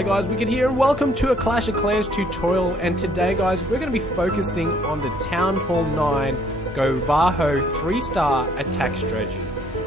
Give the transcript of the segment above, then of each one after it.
Hey guys, Wicked here and welcome to a Clash of Clans tutorial, and today guys we're going to be focusing on the Town Hall 9 Govaho 3-star attack strategy.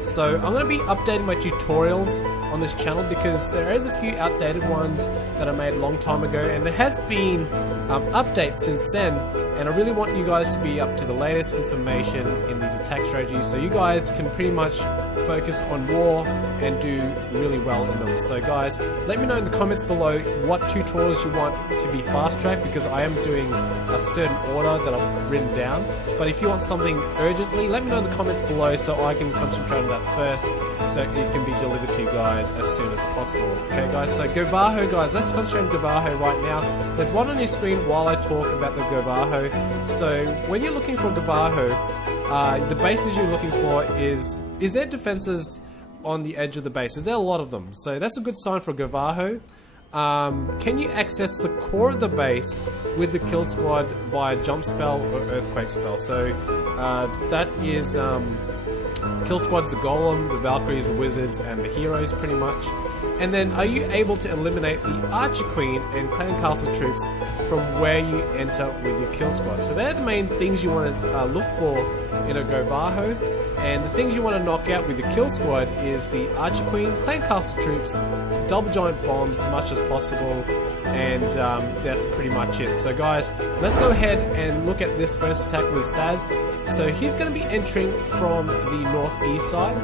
So I'm going to be updating my tutorials on this channel because there is a few outdated ones that I made a long time ago, and there has been updates since then, and I really want you guys to be up to the latest information in these attack strategies so you guys can pretty much focus on war and do really well in them. So guys, let me know in the comments below what tutorials you want to be fast tracked, because I am doing a certain order that I've written down. But if you want something urgently, let me know in the comments below so I can concentrate on that first, so it can be delivered to you guys as soon as possible. Okay guys, so Govaho guys, let's concentrate on Govaho right now. There's one on your screen while I talk about the Govaho. So when you're looking for Govaho, the bases you're looking for is there defenses on the edge of the base? Is there a lot of them? So that's a good sign for Govaho. Can you access the core of the base with the kill squad via jump spell or earthquake spell? So that is kill squad's the golem, the Valkyries, the wizards, and the heroes pretty much. And then are you able to eliminate the Archer Queen and Clan Castle troops from where you enter with your kill squad? So they're the main things you want to look for in a Govaho. And the things you want to knock out with the kill squad is the Archer Queen, Clan Castle troops, double giant bombs as much as possible, and that's pretty much it. So guys, let's go ahead and look at this first attack with Saz. So he's going to be entering from the northeast side,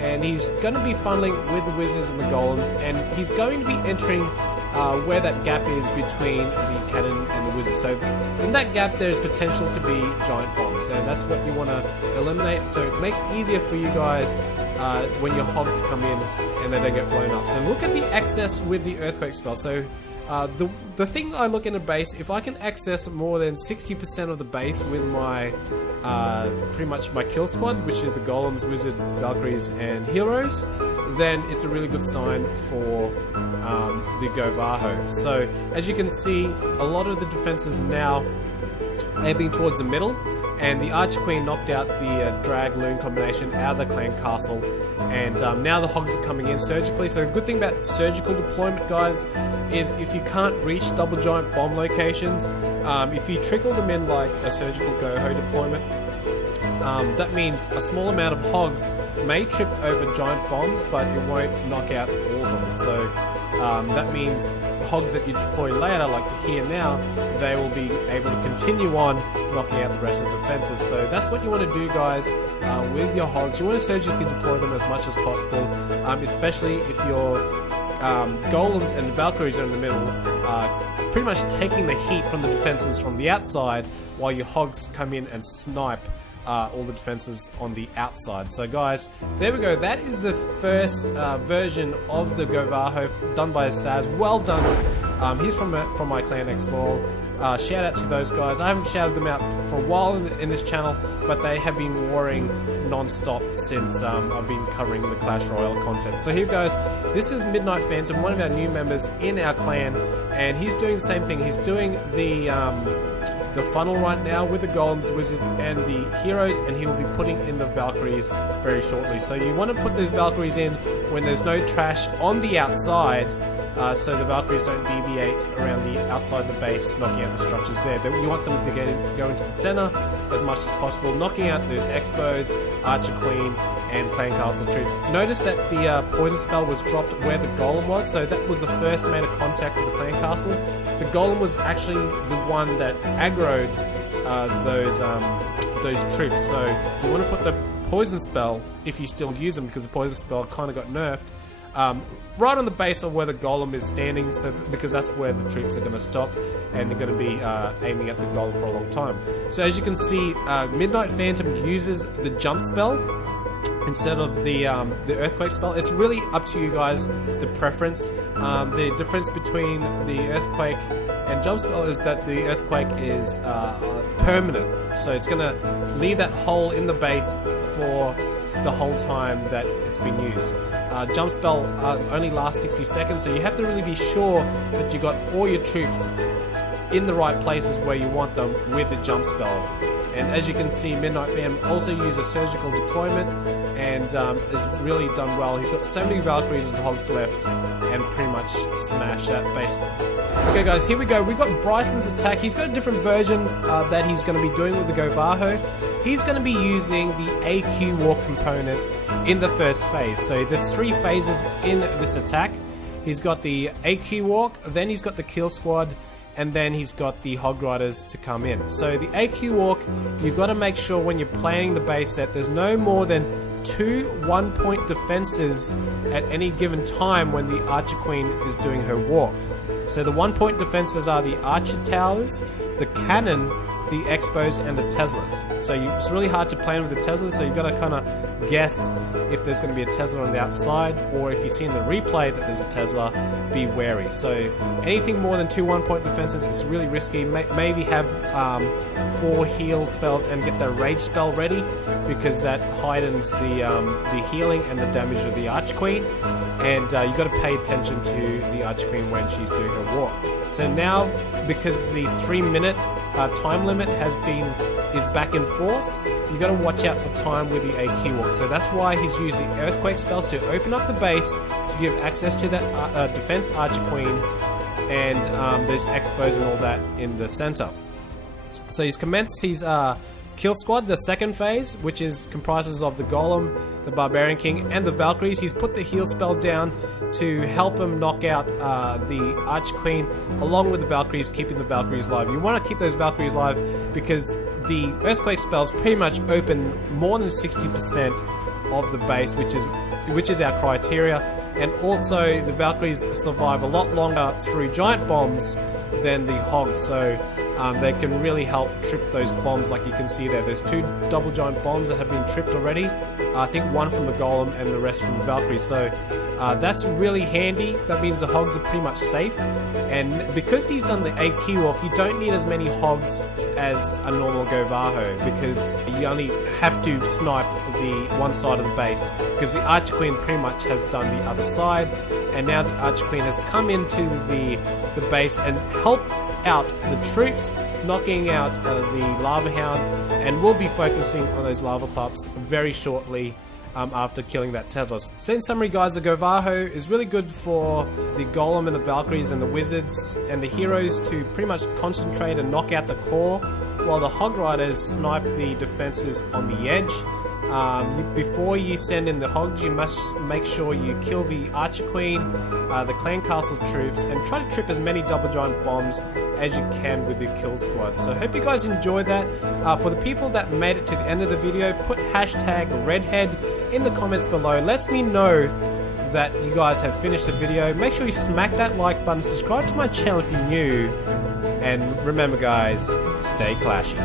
and he's going to be funneling with the wizards and the golems, and he's going to be entering where that gap is between the cannon and the wizards. So in that gap there's potential to be giant bombs, and that's what you want to eliminate. So it makes it easier for you guys when your hogs come in and they don't get blown up. So look at the access with the earthquake spell. So the thing I look in a base, if I can access more than 60% of the base with my pretty much my kill squad, which is the golems, wizard, Valkyries, and heroes, then it's a really good sign for the Govaho. So as you can see, a lot of the defenses now aiming towards the middle, and the Archer Queen knocked out the drag loon combination out of the Clan Castle, and now the hogs are coming in surgically. So the good thing about surgical deployment guys is if you can't reach double giant bomb locations, if you trickle them in like a surgical Goho deployment, that means a small amount of hogs may trip over giant bombs, but it won't knock out all of them. So that means hogs that you deploy later, like here now, they will be able to continue on knocking out the rest of the defenses. So that's what you want to do guys with your hogs. You want to surgically deploy them as much as possible, especially if your golems and Valkyries are in the middle, pretty much taking the heat from the defenses from the outside, while your hogs come in and snipe all the defenses on the outside. So guys, there we go. That is the first version of the Govaho done by Saz. Well done. He's from my Clan X-Law. Shout out to those guys. I haven't shouted them out for a while in this channel, but they have been warring non-stop since I've been covering the Clash Royale content. So here goes. This is Midnight Phantom, one of our new members in our clan, and he's doing the same thing. He's doing the funnel right now with the golems, wizard, and the heroes, and he will be putting in the Valkyries very shortly. So you want to put those Valkyries in when there's no trash on the outside, so the Valkyries don't deviate around the outside the base, knocking out the structures there. You want them to go into the center as much as possible, knocking out those Expos, Archer Queen, and Clan Castle troops. Notice that the poison spell was dropped where the golem was, so that was the first main of contact with the Clan Castle. The golem was actually the one that aggroed those troops. So you want to put the poison spell, if you still use them, because the poison spell kind of got nerfed, right on the base of where the golem is standing, so because that's where the troops are going to stop, and they're going to be aiming at the golem for a long time. So as you can see, Midnight Phantom uses the jump spell instead of the earthquake spell. It's really up to you guys, the preference. The difference between the earthquake and jump spell is that the earthquake is permanent, so it's going to leave that hole in the base for the whole time that it's been used. Jump spell only lasts 60 seconds, so you have to really be sure that you got all your troops in the right places where you want them with the jump spell. And as you can see, Midnight Phantom also uses surgical deployment, and has really done well. He's got so many Valkyries and Hogs left, and pretty much smashed that base. Okay guys, here we go. We've got Bryson's attack. He's got a different version that he's going to be doing with the Go-Vaho. He's going to be using the AQ Walk component in the first phase. So there's 3 phases in this attack. He's got the AQ Walk, then he's got the Kill Squad, and then he's got the Hog Riders to come in. So the AQ Walk, you've got to make sure when you're planning the base that there's no more than 2 1-point defenses at any given time when the Archer Queen is doing her walk. So the 1-point defenses are the Archer Towers, the Cannon, the Expos, and the Teslas. So it's really hard to plan with the Teslas, so you've got to kind of guess if there's going to be a Tesla on the outside, or if you see in the replay that there's a Tesla, be wary. So anything more than 2 1-point defenses is really risky. Maybe have 4 heal spells and get the Rage spell ready, because that heightens the healing and the damage of the Archer Queen. And you've got to pay attention to the Archer Queen when she's doing her walk. So now, because the 3-minute time limit is back in force, you got to watch out for time with the AQ Walk. So that's why he's using Earthquake spells to open up the base to give access to that defense Archer Queen, and there's Expos and all that in the center. So he's commenced his Kill Squad, the second phase, which comprises of the Golem, the Barbarian King, and the Valkyries. He's put the heal spell down to help him knock out the Archer Queen, along with the Valkyries, keeping the Valkyries alive. You want to keep those Valkyries alive because the Earthquake spells pretty much open more than 60% of the base, which is our criteria. And also, the Valkyries survive a lot longer through giant bombs than the Hogs, so they can really help trip those bombs. Like you can see there's 2 double giant bombs that have been tripped already. I think 1 from the Golem and the rest from the Valkyries. So that's really handy. That means the Hogs are pretty much safe. And because he's done the AQ Walk, you don't need as many Hogs as a normal Go-Vaho, because you only have to snipe the one side of the base, because the Archer Queen pretty much has done the other side. And now the Archer Queen has come into the base and helped out the troops, knocking out the Lava Hound, and we'll be focusing on those Lava Pups very shortly after killing that Tesla. So in summary guys, the Go-Vaho is really good for the Golem and the Valkyries and the Wizards and the heroes to pretty much concentrate and knock out the core, while the Hog Riders snipe the defenses on the edge. Before you send in the Hogs, you must make sure you kill the Archer Queen, the Clan Castle troops, and try to trip as many double giant bombs as you can with the Kill Squad. So I hope you guys enjoyed that. For the people that made it to the end of the video, put hashtag Redhead in the comments below. Let me know that you guys have finished the video. Make sure you smack that like button, subscribe to my channel if you're new, and remember guys, stay clashy.